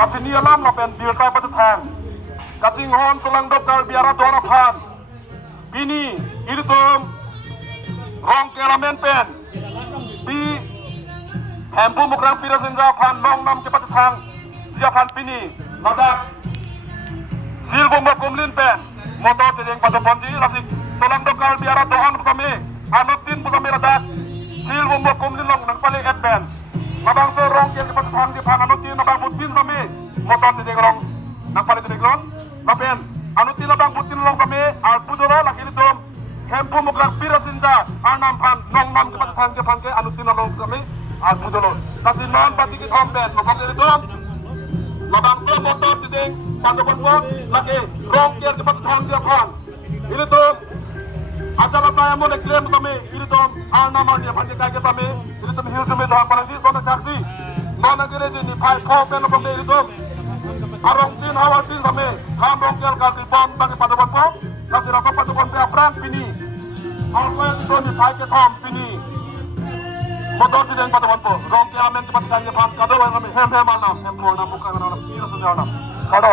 Pacini alam na pen biar tay patutang. Kacing hon sulang dokar biara dona pan. Bini iritum rong kelamen pen. Bi hempu mukrang pira senja pan nong nam cepat tang. Dia pan bini ladak. Sil bomba kumlin pen. Motor cedeng pada ponji lasik sulang dokar biara doan kami. Anutin kami ladak. Sil bomba kumlin long nang paling pen. Mabang so rong yang cepat tang di pan anutin mabang putin kami. Motor cedeng long nang paling cedeng long. Lapen anutin mabang putin long kami. Al pujolo laki litum. Hempu mukrang pira senja anam pan nong nam cepat tang ke pan ke anutin long kami. Al pujolo. Kasih non pati kita ompen. Mabang litum. Mabang so motor cedeng pada pon lagi rong yang cepat tang ke pan. Ini tuh acara saya mau klaim kami. Ini tuh nama dia pan ke kaki kami. Ini tuh hiu cumi dah paling di sana kaksi. Nona kira jadi pai kau pen kami itu. Arong tin awal tin kami. Ham rong yang kaki pon bagi pada pon kau. Kasih rasa pada pon peapran pini. Awal saya itu di pai ke tom pini. Motor tidak pada pon kau. Rong yang amen cepat kaki pan. Kado yang kami hem anam. Hem bukan anam. Ini sudah anam. Kado.